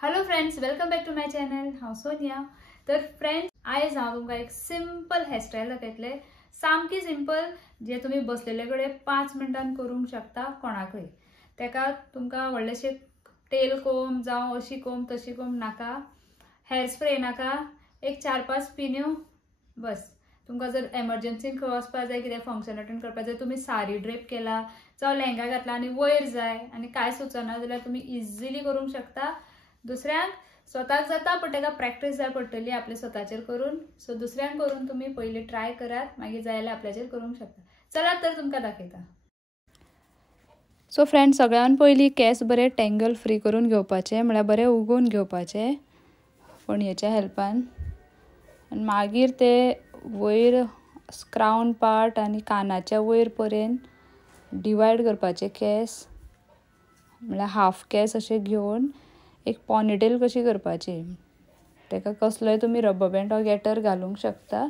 Hello friends, welcome back to my channel. हांव सोनिया. तर friends, आयज हांव तुमकां एक सिंपल हेअरस्टाईल दाखयतले. सामकी सिंपल, जे तुम्ही बसलेले कडेन 5 मिनटान करूंक शकता कोणाकय. तेका तुमकां व्हडलेशे टेल कोम जावं अशी कोम तशी कोम नाका, हेअर स्प्रे नाका, एक 4-5 पिन्यो बस. तुमकां जर एमर्जन्सीन खंय वचपाक जाय, कितें फंक्शन अटेंड करपाक जाय, तुम्ही साडी ड्रेप केला जावं लेहंगा घातला आनी वयर जाय आनी काय सुचना जाल्यार तुम्ही इजिली करूंक शकता. दुसऱ्यांक स्वताक जाता पण तेका प्रॅक्टिस जाय पडटली आपले स्वताचेर करून. सो दुसऱ्यांक करून तुम्ही पयली ट्राय करात, मागीर जाय जाल्यार आपल्याचेर करूंक शकता. चलात तर तुमकां दाखयता. सो फ्रेंड्स, सगळ्यान पयली केस बरे टँगल फ्री करून घेवपाचे, म्हळ्यार बरे उगोवन घेवपाचे फणयेच्या हेल्पान. आनी मागीर ते वयर क्राउन पार्ट आनी कानाच्या वयर पर्यंत डिवायड करपाचे केस, म्हळ्यार हाफ केस अशे घेवन एक पॉनीटेल कशी करपाची. तेका कसलोय तुम्ही रबर बँड वा गेटर घालूंक शकता.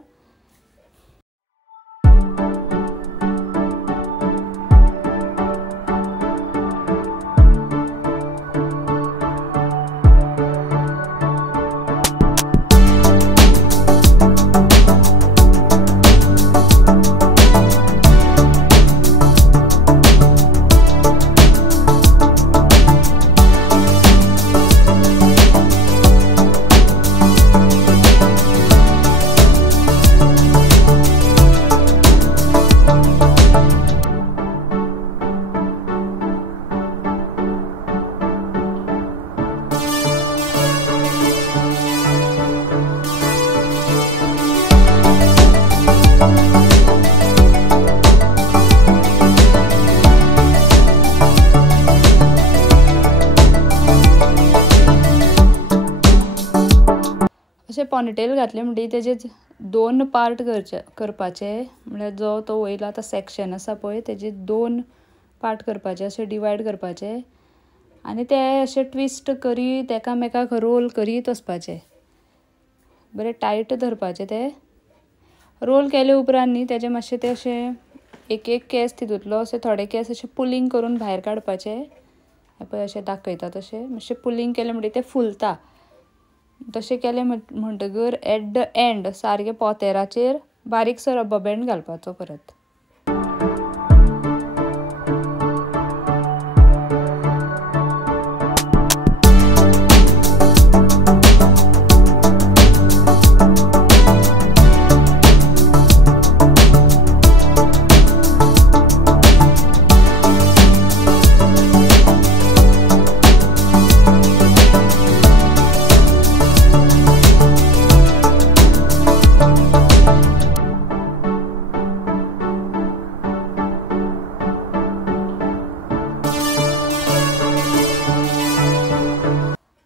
अशें पॉनीटेल घातले म्हणटकीर तेजे 2 पार्ट करपाचे, म्हळ्यार जो तो वयलो आतां सेक्शन आसा पळय तेजे 2 पार्ट करपाचे, अशे डिवायड करपाचे आनी ते अशे ट्विस्ट करीत एकामेकाक रोल करीत वचपाचे. बरे टायट धरपाचे. ते रोल केले उपरांत न्ही तेजे मातशे ते अशे एक केस तितूंतलो अशे थोडे केस अशे पुलिंग करून भायर काडपाचे. पळय अशे दाखयता तशे मातशे पुलिंग केले म्हणटकीर ते फुलता. तशें केलें म्हणटगर एट द एंड सारके पोतेराचेर बारीकसो रबर बँड घालपाचो परत.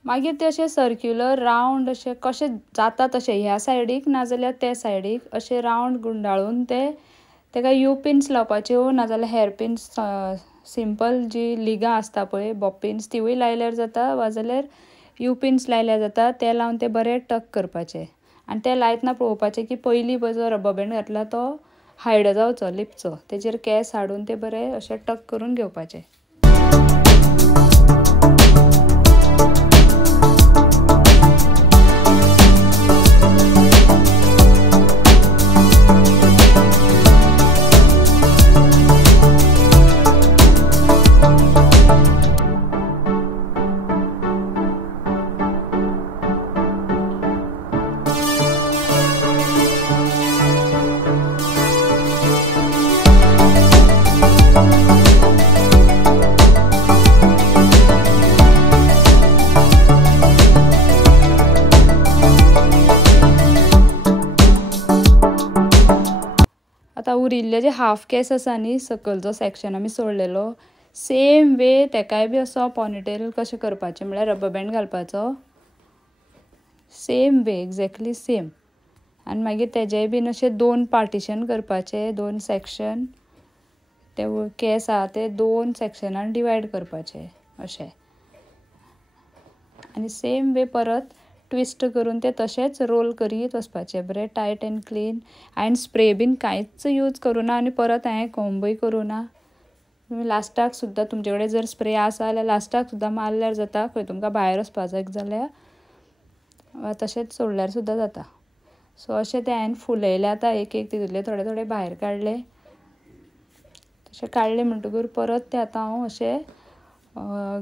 मागीर ते अशे सर्क्युलर रावंड अशे कशे जाता तशे ह्या सायडीक नाजाल्यार त्या सायडीक अशे रावंड गुंडाळून तेका यू पिन्स लावपाच्यो, नाजाल्यार हेअर पिन्स सिंपल जी लिगां आसता पळय बॉब पिन्स तिवूय लायल्यार जाता, वा जाल्यार यू पिन्स लायल्यार जाता. ते लावन ते बरे टक करपाचे आनी ते लायतना पळोवपाचे की पयलीं जो रबर बँड घातला तो हायड जावचो, लिपचो. तेजेर केस हाडून ते बरे अशे टक करून घेवपाचे. आता उरिल्ले जे हाफ केस आसा न्ही सकयल जो सेक्शन आमी सोडलेलो, सेम वे तेकाय बी असो पॉनीटेल कशें करपाचें, म्हळ्यार रबर बँड घालपाचो. Same way, exactly same. आनी मागीर तेजेय बीन अशे 2 पार्टिशन करपाचे, 2 सेक्शन. ते केस आहा ते 2 सेक्शनान डिवायड करपाचे अशे. आनी सेम वे परत ट्विस्ट करून ते तशेंच रोल करीत वचपाचे, बरे टायट एंड क्लीन. हांवें स्प्रे बीन कांयच यूज करूना आनी परत हांवें कोंबूय करूना. तुम्ही लास्टाक सुद्दां तुमचे कडेन जर स्प्रे आसा जाल्यार लास्टाक सुद्दां मारल्यार जाता, खंय तुमकां भायर वचपा जाय जाल्यार तशेंच सोडल्यार सुद्दां जाता. सो अशें तें हांवें फुलयलें आतां एक तितूंतले थोडे थोडे भायर काडले. तशें काडले म्हणटकूर परत ते आतां हांव अशें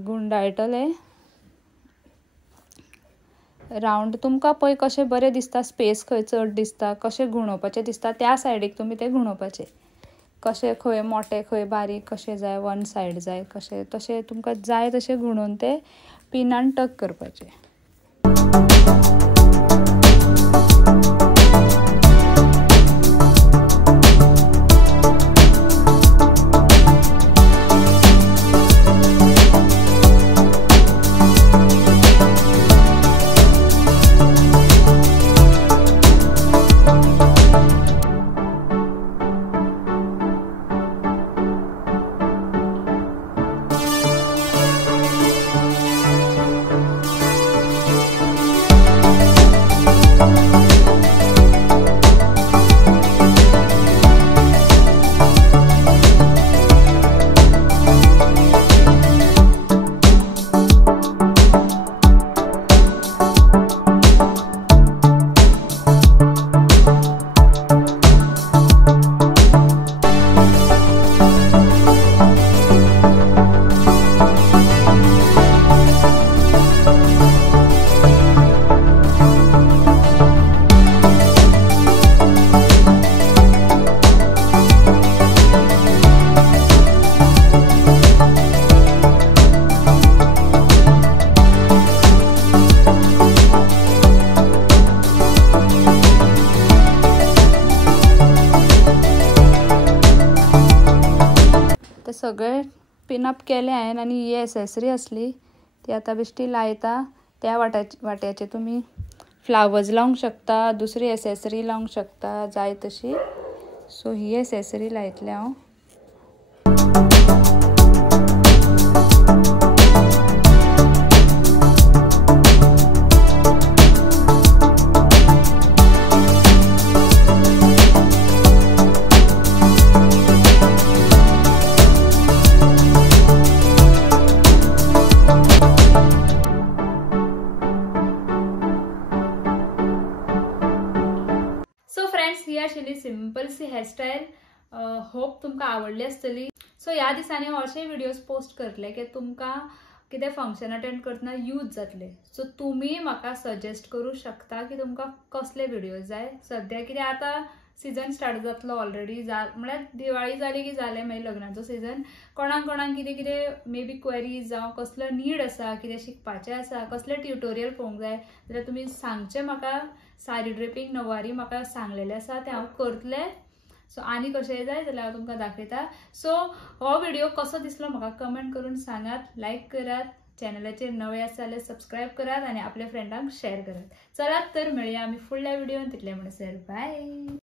गुंडाळटलें रावंड. तुमकां पळय कशें बरें दिसता, स्पेस खंय चड दिसता, कशें घुंवोवपाचें दिसता त्या सायडीक तुमी तें घुंवोवपाचें. कशें खंय मोठें खंय बारीक कशें जाय, वन सायड जाय कशें, तशें तुमकां जाय तशें घुंवोवन तें पिनान टक करपाचें. ते सगळे पिनअप केले हांवें आनी ही एसेसरी आसली ती आतां बेश्टी लायता. त्या वाट्याचे तुमी फ्लावर्स लावंक शकता, दुसरी एसेसरी लावंक शकता जाय तशी. सो ही एसेसरी लायतलें हांव. ही आशिल्ली सिंपलसी हेअरस्टाईल. होप तुमकां आवडली आसतली. सो ह्या दिसांनी हांव अशे व्हिडियोज पोस्ट करतले की तुमकां कितें फंक्शन अटेंड करतना यूज जातले. सो तुमी म्हाका सजेस्ट करूं शकता की तुमकां कसले व्हिडियोज जाय. सद्या कितें आतां सीजन स्टार्ट जातलो ऑलरेडी, म्हळ्यार दिवाळी जाली की जालें मागीर लग्नाचो सीजन. कोणाक कितें कितें मे बी क्वेरीज जावं कसलो नीड आसा, कितें शिकपाचें आसा, कसले ट्युटोरियल पळोवंक जाय जाल्यार तुमी सांगचें म्हाका. साडी ड्रेपिंग नववारी म्हाका सांगलेलें आसा तें हांव करतलें. सो आनी कशेंय जाय जाल्यार हांव तुमकां दाखयता. सो हो व्हिडियो कसो दिसलो म्हाका कमेंट करून सांगात. लायक करात, चॅनलाचेर नवे आसा जाल्यार सबस्क्रायब करात आनी आपल्या फ्रेंडांक शेअर करात. चलात तर मेळया आमी फुडल्या व्हिडियोन. तितले म्हणसर बाय.